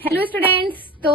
Hello students. तो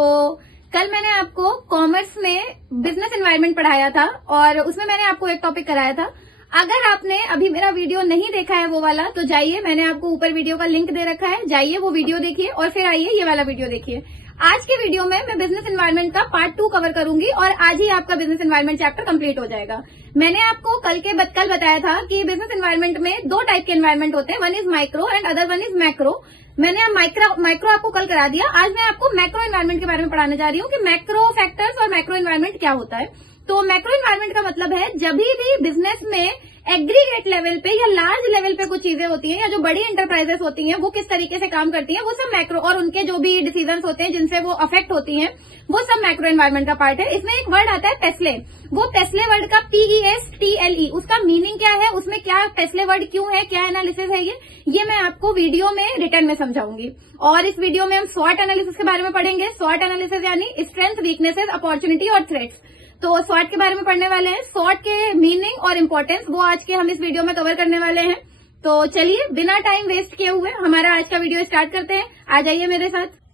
कल मैंने आपको कॉमर्स में बिजनेस एनवायरनमेंट पढ़ाया था और उसमें मैंने आपको एक टॉपिक कराया था। अगर आपने अभी मेरा वीडियो नहीं देखा है वो वाला, तो जाइए, मैंने आपको ऊपर वीडियो का लिंक दे रखा है, जाइए वो वीडियो देखिए और फिर आइए ये वाला वीडियो देखिए। आज के वीडियो में मैं बिजनेस एनवायरनमेंट का पार्ट 2 कवर करूंगी और आज ही आपका बिजनेस एनवायरनमेंट चैप्टर कंप्लीट हो जाएगा। मैंने आपको कल बताया था कि बिजनेस एनवायरनमेंट में दो टाइप के एनवायरनमेंट होते हैं, one is micro and other one is macro. मैंने अब माइक्रो आपको कल करा दिया। आज मैं आपको मैक्रो एनवायरनमेंट के बारे में पढ़ाने जा रही हूँ कि मैक्रो फैक्टर्स और मैक्रो एनवायरनमेंट क्या होता है। तो मैक्रो एनवायरनमेंट का मतलब है जब भी बिजनेस में एग्रीगेट लेवल पे या लार्ज लेवल पे कुछ चीजें होती हैं या जो बड़ी इंटरप्राइजेस होती हैं वो किस तरीके से काम करती हैं, वो सब मैक्रो, और उनके जो भी डिसीजंस होते हैं जिनसे वो अफेक्ट होती हैं, वो सब मैक्रो एनवायरनमेंट का पार्ट है। इसमें एक वर्ड आता है पेस्ले। वो पेस्ले वर्ड का PESTLE, उसका मीनिंग क्या है, उसमें क्या पेस्ले वर्ड क्यों है, क्या एनालिसिस है, ये मैं आपको वीडियो में रिटर्न में समझाऊंगी। और इस वीडियो में हम स्वॉट एनालिसिस के बारे में पढ़ेंगे। स्वॉट एनालिसिस यानी स्ट्रेंथ, वीकनेसेस, अपॉर्चुनिटी और थ्रेट्स। तो स्वॉट के बारे में पढ़ने वाले हैं। स्वॉट के मीनिंग और इम्पोर्टेंस वो आज के हम इस वीडियो में कवर करने वाले हैं। तो चलिए बिना टाइम वेस्ट किए हुए हमारा आज का वीडियो स्टार्ट करते हैं। आ जाइए मेरे साथ।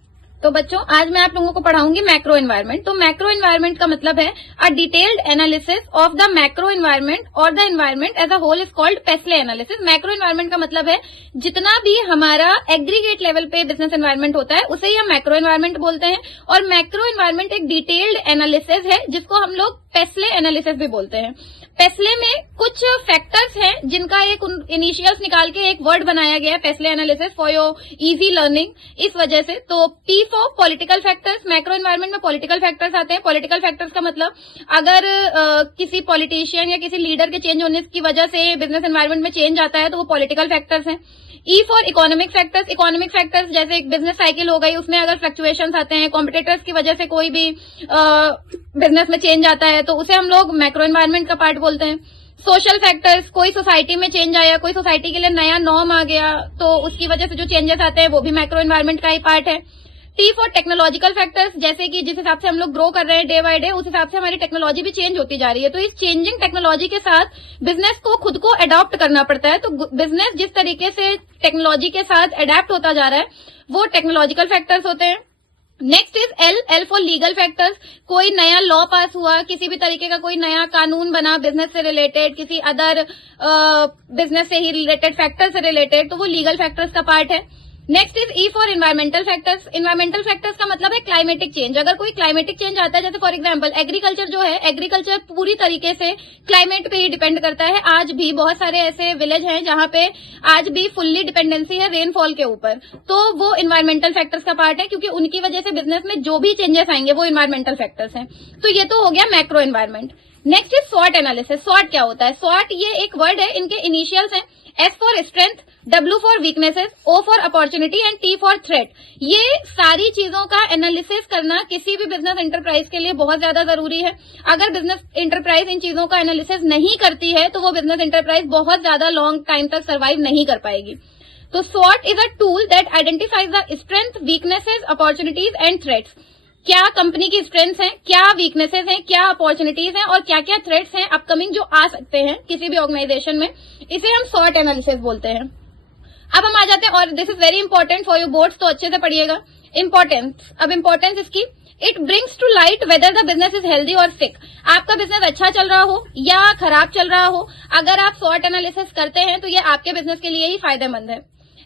तो बच्चों, आज मैं आप लोगों को पढ़ाऊंगी मैक्रो एनवायरनमेंट। तो मैक्रो एनवायरनमेंट का मतलब है a detailed analysis of the macro environment और the environment as a whole is called PESTLE analysis. Macro environment का मतलब है जितना भी हमारा एग्रीगेट लेवल पे बिजनेस एनवायरनमेंट होता है उसे ही हम मैक्रो एनवायरनमेंट बोलते हैं। और मैक्रो एनवायरनमेंट एक डिटेल्ड एनालिसिस है जिसको हम लोग पेस्ले एनालिसिस भी बोलते हैं। पेस्ले में कुछ फैक्टर्स हैं जिनका एक इनिशियल्स निकाल के एक वर्ड बनाया गया है, PESTLE analysis, for your easy learning. इस वजह से तो P for political factors. Macro environment में पॉलिटिकल फैक्टर्स आते हैं। पॉलिटिकल फैक्टर्स का मतलब अगर किसी पॉलिटिशियन या किसी लीडर के चेंज होने की वजह से बिजनेस एनवायरनमेंट में चेंज आता है तो वो पॉलिटिकल फैक्टर्स हैं। E for economic factors. Economic factors जैसे एक बिजनेस साइकिल हो गई, उसमें अगर फ्लक्चुएशंस आते हैं, कॉम्पिटिटर्स की वजह से कोई भी बिजनेस में चेंज आता है तो उसे हम लोग मैक्रो एनवायरनमेंट का पार्ट बोलते हैं। सोशल फैक्टर्स, कोई सोसाइटी में चेंज आया, कोई सोसाइटी के लिए नया नॉर्म आ गया तो उसकी वजह से जो चेंजेस आते हैं वो भी मैक्रो एनवायरनमेंट का ही पार्ट है। T फॉर टेक्नोलॉजिकल फैक्टर्स, जैसे कि जिस हिसाब से हम लोग ग्रो कर रहे हैं डे बाय डे, उस हिसाब से हमारी टेक्नोलॉजी भी चेंज होती जा रही है। तो इस चेंजिंग टेक्नोलॉजी के साथ बिजनेस को खुद को अडॉप्ट करना पड़ता है। तो बिजनेस जिस तरीके से टेक्नोलॉजी के साथ अडेप्ट होता जा रहा है वो टेक्नोलॉजिकल फैक्टर्स होते हैं। Next is L for legal factors. कोई नया लॉ पास हुआ, किसी भी तरीके का कोई नया कानून बना बिजनेस से रिलेटेड, किसी अदर बिजनेस से ही रिलेटेड फैक्टर से रिलेटेड, तो वो लीगल फैक्टर्स का पार्ट है। Next is E for environmental factors. Environmental factors का मतलब है क्लाइमेटिक चेंज। अगर कोई क्लाइमेटिक चेंज आता है, जैसे फॉर एग्जांपल एग्रीकल्चर जो है, एग्रीकल्चर पूरी तरीके से क्लाइमेट पे ही डिपेंड करता है। आज भी बहुत सारे ऐसे विलेज हैं जहां पे आज भी फुल्ली डिपेंडेंसी है रेनफॉल के ऊपर, तो वो इन्वायरमेंटल फैक्टर्स का पार्ट है क्योंकि उनकी वजह से बिजनेस में जो भी चेंजेस आएंगे वो इन्वायरमेंटल फैक्टर्स हैं। तो ये तो हो गया मैक्रो एनवायरनमेंट। नेक्स्ट इज स्वॉट एनालिसिस। स्वॉट क्या होता है? स्वॉट ये एक वर्ड है, इनके इनिशियल्स हैं S for strength, W for weaknesses, O for opportunity and T for threat. ये सारी चीजों का एनालिसिस करना किसी भी बिजनेस एंटरप्राइज के लिए बहुत ज्यादा जरूरी है। अगर बिजनेस एंटरप्राइज इन चीजों का एनालिसिस नहीं करती है तो वो बिजनेस एंटरप्राइज बहुत ज्यादा लॉन्ग टाइम तक सर्वाइव नहीं कर पाएगी। तो स्वॉट is a tool that identifies the strength, weaknesses, opportunities and threats. क्या कंपनी की स्ट्रेंथ्स हैं, क्या वीकनेसेस हैं, क्या अपॉर्चुनिटीज हैं और क्या क्या थ्रेट्स हैं अपकमिंग जो आ सकते हैं किसी भी ऑर्गेनाइजेशन में, इसे हम स्वॉट एनालिसिस बोलते हैं। अब हम आ जाते हैं, और this is very important for your boards, तो अच्छे से पढ़िएगा। इंपॉर्टेंस, अब इंपॉर्टेंस इसकी, it brings to light whether the business is healthy और सिक। आपका बिजनेस अच्छा चल रहा हो या खराब चल रहा हो, अगर आप स्वॉट एनालिसिस करते हैं तो ये आपके बिजनेस के लिए ही फायदेमंद है।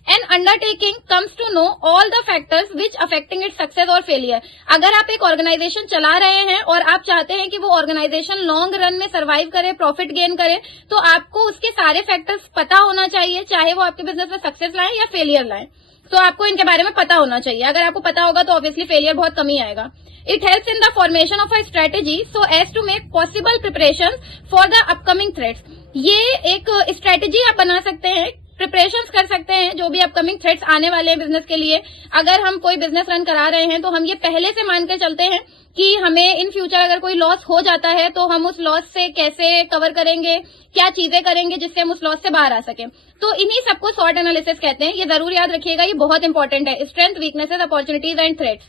An undertaking comes to know all the factors which affecting its success or failure। अगर आप एक ऑर्गेनाइजेशन चला रहे हैं और आप चाहते हैं कि वो ऑर्गेनाइजेशन लॉन्ग रन में सर्वाइव करे, प्रॉफिट गेन करे, तो आपको उसके सारे फैक्टर्स पता होना चाहिए, चाहे वो आपके बिजनेस में सक्सेस लाए या फेलियर लाए। तो आपको इनके बारे में पता होना चाहिए। अगर आपको पता होगा तो ऑब्वियसली फेलियर बहुत कम ही आएगा। It helps in the formation of a strategy so as to make possible preparation for the upcoming threats. ये एक स्ट्रेटेजी आप बना सकते हैं, प्रिपरेशंस कर सकते हैं जो भी अपकमिंग थ्रेट्स आने वाले हैं बिजनेस के लिए। अगर हम कोई बिजनेस रन करा रहे हैं तो हम ये पहले से मान कर चलते हैं कि हमें इन फ्यूचर अगर कोई लॉस हो जाता है तो हम उस लॉस से कैसे कवर करेंगे, क्या चीजें करेंगे जिससे हम उस लॉस से बाहर आ सकें। तो इन्हीं सबको स्वॉट एनालिसिस कहते हैं। ये जरूर याद रखिएगा, ये बहुत इंपॉर्टेंट है। Strength, weaknesses, opportunities and threats,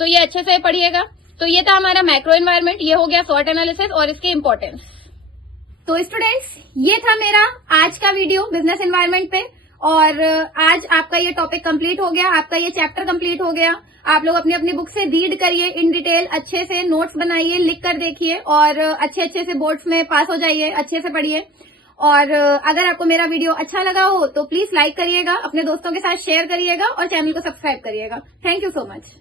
तो ये अच्छे से पढ़िएगा। तो ये था हमारा मैक्रो एनवायरनमेंट, ये हो गया स्वॉट एनालिसिस और इसकी इंपॉर्टेंस। तो स्टूडेंट्स, ये था मेरा आज का वीडियो बिजनेस एनवायरनमेंट पे, और आज आपका ये टॉपिक कंप्लीट हो गया, आपका ये चैप्टर कंप्लीट हो गया। आप लोग अपनी अपनी बुक से रीड करिए इन डिटेल, अच्छे से नोट्स बनाइए, लिख कर देखिए और अच्छे अच्छे से बोर्ड्स में पास हो जाइए, अच्छे से पढ़िए। और अगर आपको मेरा वीडियो अच्छा लगा हो तो प्लीज लाइक करिएगा, अपने दोस्तों के साथ शेयर करिएगा और चैनल को सब्सक्राइब करिएगा। Thank you so much.